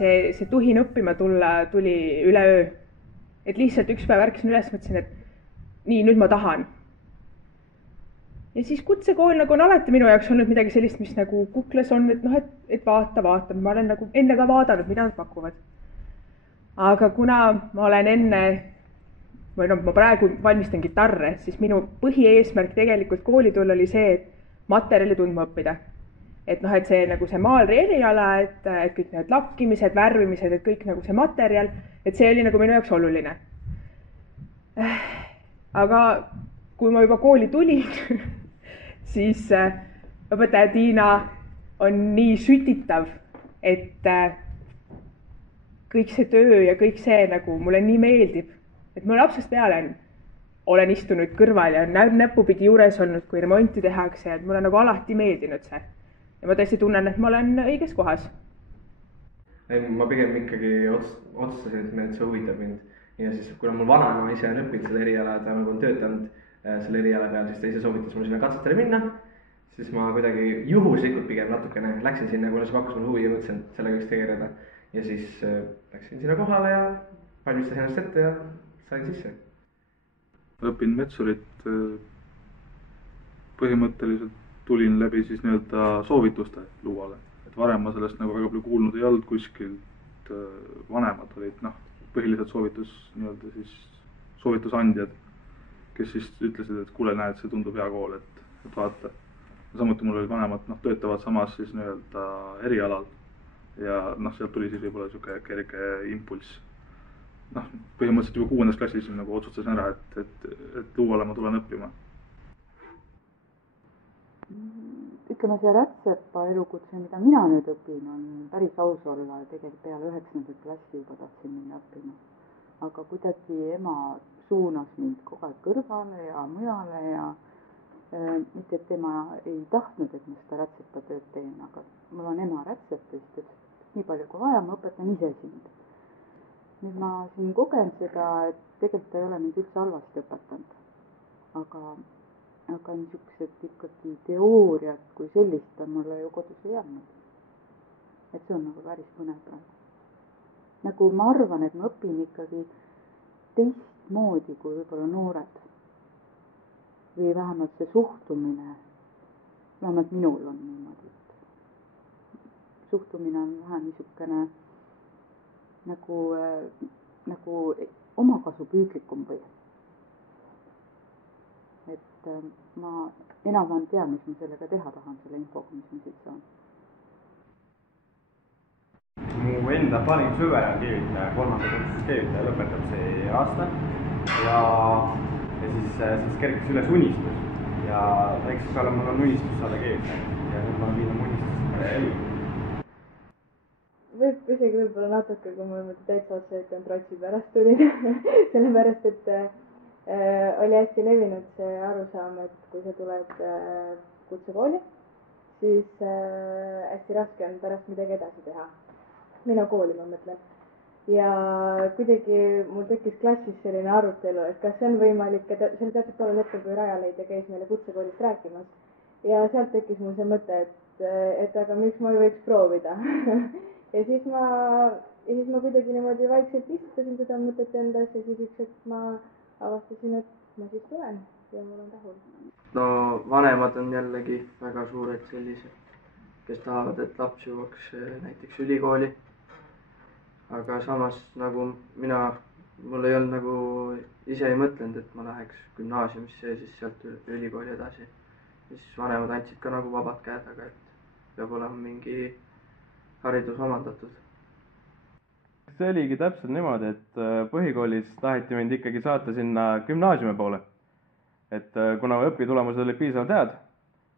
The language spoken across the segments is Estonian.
see tuhin õppima tulla tuli üleöö. Et lihtsalt üks päev ärkasin üles, mõtlesin, et nii, nüüd ma tahan. Ja siis kutsekool nagu on alati minu jaoks olnud midagi sellist, mis nagu kukles on, et noh, et vaata, ma olen nagu enne ka vaadanud, mida nad pakuvad. Aga kuna ma olen enne, või noh, ma praegu valmistan kitarre, siis minu põhieesmärk tegelikult kooli tulla oli see, et materjali tundma õppida. Et noh, et see nagu see maalri eriala, et kõik need lakkimised, värvimised, et kõik nagu see materjal, et see oli nagu minu jaoks oluline. Aga kui ma juba kooli tulin, siis õpetaja Tiina on nii sütitav, et kõik see töö ja kõik see nagu mulle nii meeldib, et ma lapsest peale olen istunud kõrval ja näpupidi juures olnud, kui remonti tehakse, et mulle nagu alati meeldinud see. Ja ma tõesti tunnen, et ma olen õiges kohas. Ma pigem ikkagi otsustasin, et see huvitab mind. Ja siis, kuna mul vanaema ise on õppinud selle eriala, ta nagu on töötanud selle eriala peal, siis ta ise soovitas mul sinna katsetele minna. Siis ma kuidagi juhuslikult pigem natukene läksin sinna, kuna see pakkus mul huvi ja mõtlesin, et sellega võiks tegeleda. Ja siis läksin sinna kohale ja valmistasin ennast ette ja sain sisse. Õpin metsurit põhimõtteliselt tulin läbi siis nii-öelda soovituste luuale. Et varem ma sellest nagu väga palju kuulnud ei olnud kuskilt, vanemad olid põhiliselt nii-öelda siis soovitusandjad, kes siis ütlesid, et kuule, näed, see tundub hea kool, et vaata. Samuti mul olid vanemad töötavad samas siis nii-öelda erialal ja sealt tuli siis võib-olla niisugune kerge impulss. Põhimõtteliselt juba 6. klassis nagu otsustasin ära, et luuale ma tulen õppima. Ütleme, see rätsepa elukutse, mida mina nüüd õpin, on päris aus olla. Tegelikult peale 9. klassi juba tahtsin minna õppima. Aga kuidagi ema suunas mind kogu aeg kõrvale ja mujale ja mitte, et tema ei tahtnud, et ma seda rätsepa tööd teen, aga mul on ema rätsep, siis nii palju kui vaja, ma õpetan ise sind. Nüüd ma siin kogen seda, et tegelikult ei ole mind üldse halvasti õpetanud, aga niisugused ikkagi teooriad kui sellist on mulle ju kodus ei andnud. Et see on nagu päris põnev praegu. Nagu ma arvan, et ma õpin ikkagi teistmoodi kui võib-olla noored. Või vähemalt see suhtumine, vähemalt minul on niimoodi. Suhtumine on vähe niisugune nagu omakasupüüdlikum või. Et ma enam tean, mis ma sellega teha tahan, selle infoga, mis ma siit saan. Mu enda parim sõber on keevitaja, 3. kursus keevitaja, lõpetab see aasta ja siis kerkis üles unistus ja eks ole, mul on unistus saada keevitaja ja nüüd ma viin unistus ellu. Võib isegi võib-olla natuke, kui mul täitsa otsa kontrolli pärast tulid, sellepärast, et oli hästi levinud see arusaam, et kui sa tuled kutsekooli, siis hästi raske on pärast midagi edasi teha. Minu kooli ma mõtlen. Ja kuidagi mul tekkis klassis selline arutelu, et kas see on võimalik, et see oli täpselt tollel hetkel, kui Rajaleidja käis meile kutsekoolist rääkimas. Ja sealt tekkis mul see mõte, et aga miks ma ei võiks proovida. Ja siis ma kuidagi niimoodi vaikselt istutasin seda mõtet endas ja siis üks hetk ma avastasin, et ma siis tulen ja mul on rahul. No vanemad on jällegi väga suured sellised, kes tahavad, et laps jõuaks näiteks ülikooli. Aga samas nagu mul ei olnud nagu ise ei mõtlenud, et ma läheks gümnaasiumisse ja siis sealt ülikooli edasi. Siis vanemad andsid ka nagu vabad käed, aga et peab olema mingi haridus omandatud. See oligi täpselt niimoodi, et põhikoolis taheti mind ikkagi saata sinna gümnaasiumi poole. Et kuna õpitulemused olid piisavalt head,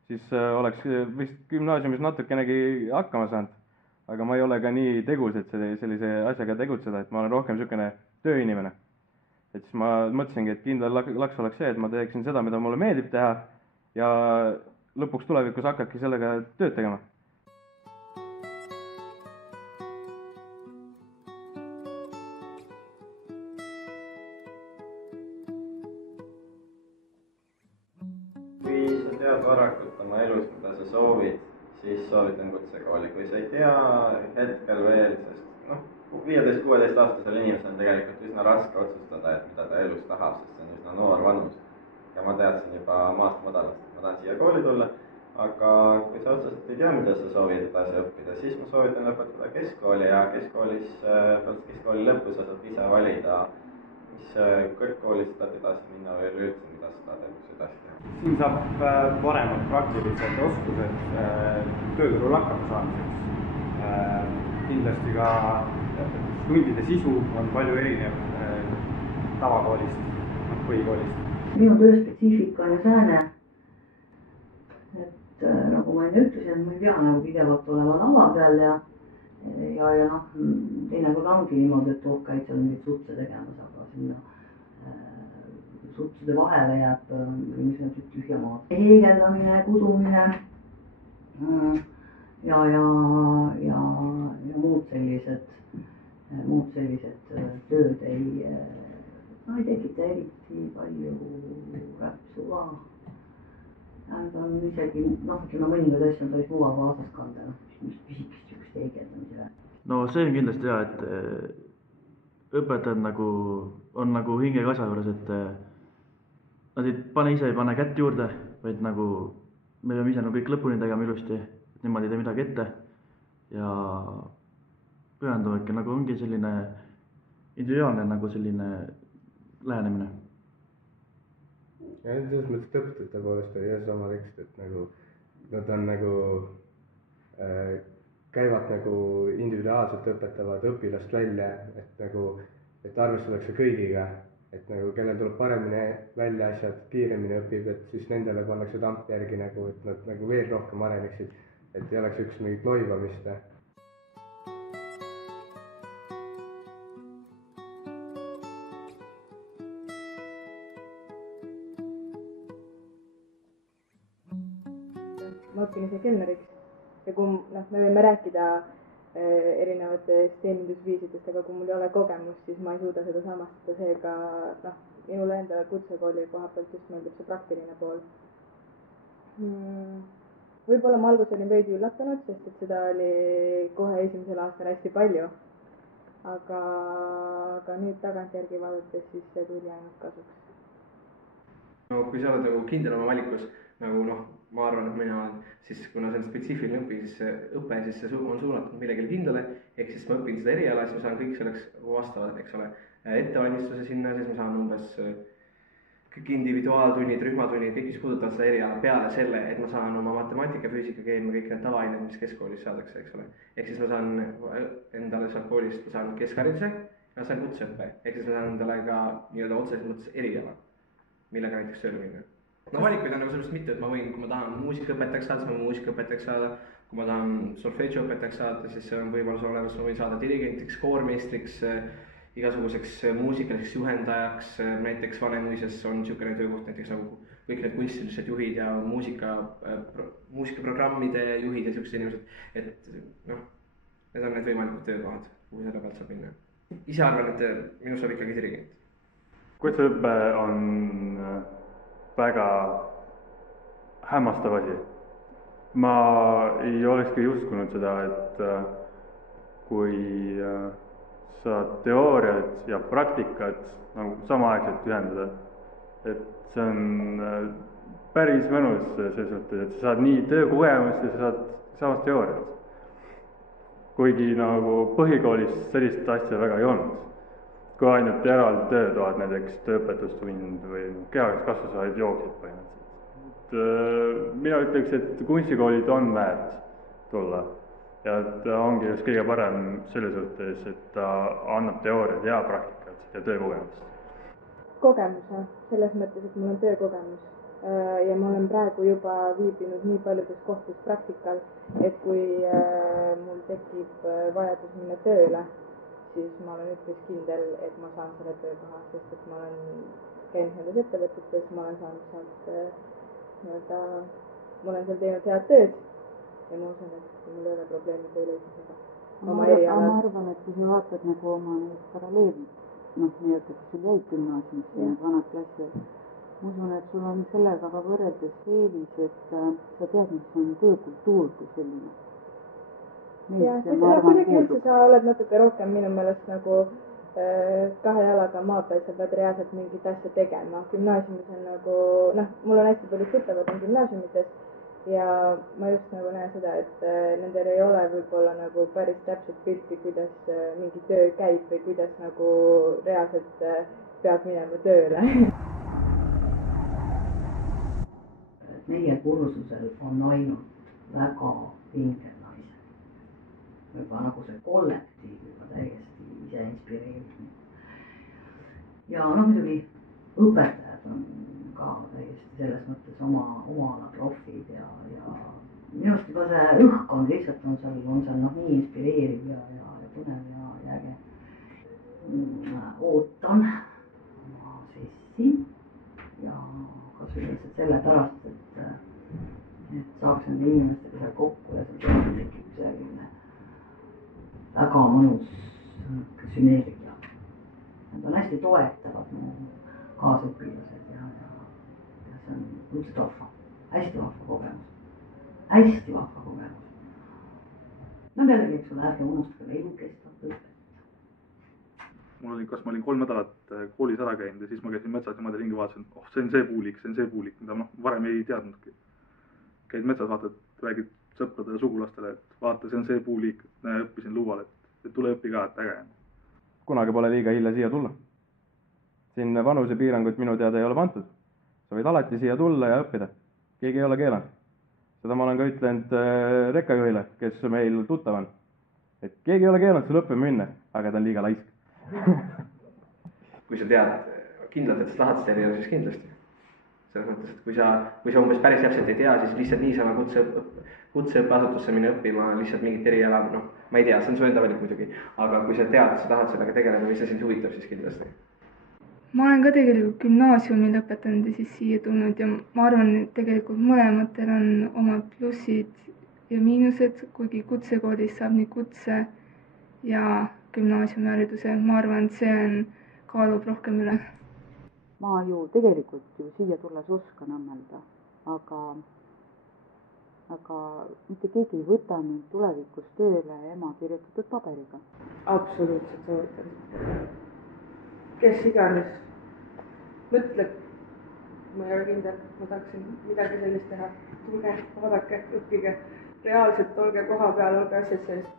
siis oleks vist gümnaasiumis natukenegi hakkama saanud. Aga ma ei ole ka nii tegus, et sellise asjaga tegutseda, et ma olen rohkem niisugune tööinimene. Et siis ma mõtlesingi, et kindel laks oleks see, et ma teeksin seda, mida mulle meeldib teha ja lõpuks tulevikus hakkabki sellega tööd tegema. Kui sa tead varakult oma elus, mida sa soovid, siis soovitan kutsekooli. Kui sa ei tea hetkel veel, sest noh, 15-16-aastasel inimesel on tegelikult üsna raske otsustada, et mida ta elus tahab, sest see on üsna noor vanus. Ja ma teadsin juba maast madalast, et ma tahan siia kooli tulla, aga kui sa otseselt ei tea, mida sa soovid edasi õppida, siis ma soovitan lõpetada keskkooli ja pärast keskkooli lõppu sa saad ise valida, mis kõrgkooli sa tahad edasi minna või üleüldse, mida sa tahad elus edasi teha. Siin saab paremad praktilised oskused tööturul hakkama saamiseks. Kindlasti ka tundide sisu on palju erinev tavakoolist, põhikoolist. Minu töö spetsiifika on ju sääne, et nagu ma enne ütlesin, ma ei pea nagu pidevalt olema lava peal ja noh, teinekord ongi niimoodi, et käid seal mingit sutse tegemas, aga sinna sutsude vahele jääb ilmselt tühja maad. Heegeldamine, kudumine ja muud sellised tööd ei tekita eriti palju räpsu ka. Nad on isegi, ütleme mõningad asjad on päris mugav kaasas kanda, mis pisikest sükust heegeldamisele. No see on kindlasti hea, et õpetajad on nagu hinge kasa juures, et nad ei pane kätt juurde, vaid nagu me peame ise kõik lõpuni tegema ilusti, et niimoodi ei tee midagi ette ja pühenduvadki nagu ongi selline individuaalne nagu selline lähenemine. Ja selles mõttes, et õpetajate poolest oli jah sama tekst, et nagu nad on nagu käivad nagu individuaalselt õpetavad õpilast välja, et arvestatakse kõigiga, et nagu kellel tuleb paremini välja asjad, kiiremini õpib, et siis nendele pannakse tamp järgi nagu, et nad nagu veel rohkem areneksid, et ei oleks üks mingit loibamist. Ma õpin ise kelneriks ja kui me võime rääkida erinevatest teenindusviisidest, aga kui mul ei ole kogemust, siis ma ei suuda seda samastada, seega minule endale kutsekooli koha pealt just meeldib see praktiline pool. Võib-olla ma alguses olin veidi üllatunud, sest et seda oli kohe esimesel aastal hästi palju, aga nüüd tagantjärgi vaadates siis see tuli ainult kasuks. No kui sa oled nagu kindel oma valikus, nagu ma arvan, et mina olen, siis kuna see on spetsiifiline õpe, siis see on suunatud millegile kindlale, ehk siis ma õpin seda eriala, siis ma saan kõik selleks vastavad, eks ole, ettevalmistuse sinna, siis ma saan umbes kõik individuaaltunnid, rühmatunnid, kõik, mis puudutavad seda eriala peale selle, et ma saan oma matemaatika, füüsika, keemia, kõik need tavaained, mis keskkoolis saadakse, eks ole. Ehk siis ma saan endale sealt koolist, ma saan keskhariduse ja ma saan kutseõppe, ehk siis ma saan endale ka nii-öelda otseses mõttes eriala, millega näiteks tööle minna. No valikuid on nagu sellest mitte, et ma võin, kui ma tahan muusikaõpetajaks saada, siis ma võin muusikaõpetajaks saada, kui ma tahan solfedžioõpetajaks saada, siis see on võimalus olemas, ma võin saada dirigentiks, koormeistriks, igasuguseks muusikaliseks juhendajaks, näiteks Vanemuises on niisugune töökoht näiteks nagu kõik need kunstilised juhid ja muusikaprogrammide juhid ja niisugused inimesed, et need on need võimalikud töökohad, kuhu selle pealt saab minna. Ise arvan, et minu saab ikkagi dirigent. Kutseõpe on väga hämmastav asi. Ma ei olekski uskunud seda, et kui saad teooriat ja praktikat nagu samaaegselt ühendada, et see on päris mõnus selles mõttes, et sa saad nii töökogemust ja sa saad samas teooriat. Kuigi nagu põhikoolis sellist asja väga ei olnud. Kui ainult eraldi töötoad, näiteks tööõpetustund või kehalised kasvusvahelid jooksid põhimõtteliselt. Mina ütleks, et kunstikoolid on väärt tulla ja ta ongi just kõige parem selle suhtes, et ta annab teooriad ja praktikat ja töökogemust. Kogemuse, selles mõttes, et mul on töökogemus ja ma olen praegu juba viibinud nii paljudes kohtades praktikal, et kui mul tekib vajadus minna tööle, siis ma olen üpris kindel, et ma saan selle töökoha, sest et ma olen käinud nendes ettevõtetes, ma olen saanud sealt ma olen seal teinud head tööd ja ma usun, et mul ei ole probleemi töö leidmisega. Ma arvan, et kui sa vaatad nagu oma paralleelid, nii-öelda, kui sul jäid gümnaasiumisse need vanad klassid, ma usun, et sul on sellega ka võrreldes eelis, et sa tead, mis on töökultuur kui selline. jah, kuidagi üldse sa oled natuke rohkem minu meelest nagu kahe jalaga maa peal, sa pead reaalselt mingit asja tegema. Gümnaasiumis on nagu, mul on hästi palju tuttavad on gümnaasiumites ja ma just nagu näen seda, et nendel ei ole võib-olla nagu päris täpselt pilti, kuidas mingi töö käib või kuidas nagu reaalselt peab minema tööle. Meie kursusel on ainult väga vinged naised. Juba nagu see kollektiiv juba täiesti ise inspireerib. Ja muidugi õpetajad on ka täiesti selles mõttes oma ala profid ja minust juba see õhkkond lihtsalt on seal nii inspireeriv ja põnev ja äge. Ootan oma sessi ja kas üldiselt selle pärast, et saaks nende inimestega seal kokku ja seal tekib selline väga mõnus sünergia. Nad on hästi toetavad mu kaasõpilased ja see on üldse vahva, hästi vahva kogemus. Hästi vahva kogemus. Pealegi, eks ole, ärge unustage elukestvat õpet. Kas ma olin 3 nädalat koolis ära käinud ja siis ma käisin metsas niimoodi ringi vaatasin, see on see puulik, mida varem ei teadnudki. Käid metsas, vaatad, räägid sõpradele ja sugulastele, et vaata, see on see puulik, õppisin luual, et tule õppi ka, et äge. Kunagi pole liiga hilja siia tulla. Siin vanusepiirangut minu teada ei ole pandud. Sa võid alati siia tulla ja õppida. Keegi ei ole keelanud. Seda ma olen ka ütlenud rekkajuhile, kes meil tuttav on. Et keegi ei ole keelanud sul õppima minna, aga ta on liiga laisk. Kui sa tead kindlalt, et sa tahad seda eriala, siis kindlasti. Selles mõttes, et kui sa umbes päris täpselt ei tea, siis lihtsalt niisama kutseõppeasutusse minna õppima lihtsalt mingit eriala, ma ei tea, see on su enda valik muidugi, aga kui sa tead, et sa tahad sellega tegeleda või see sind huvitab, siis kindlasti. Ma olen ka tegelikult gümnaasiumi lõpetanud ja siis siia tulnud ja ma arvan, et tegelikult mõlematel on omad plussid ja miinused, kuigi kutsekoolis saab nii kutse ja gümnaasiumihariduse, ma arvan, et see on kaalub rohkem üle. Ma ju tegelikult siia tulles oskan õmmelda, aga mitte keegi ei võta mind tulevikus tööle ema kirjutatud paberiga. Absoluutselt soovitan. Kes iganes mõtleb, ma ei ole kindel, ma tahaksin midagi sellist teha. Tulge, vaadake, õppige, reaalselt olge koha peal, olge asjad sellest.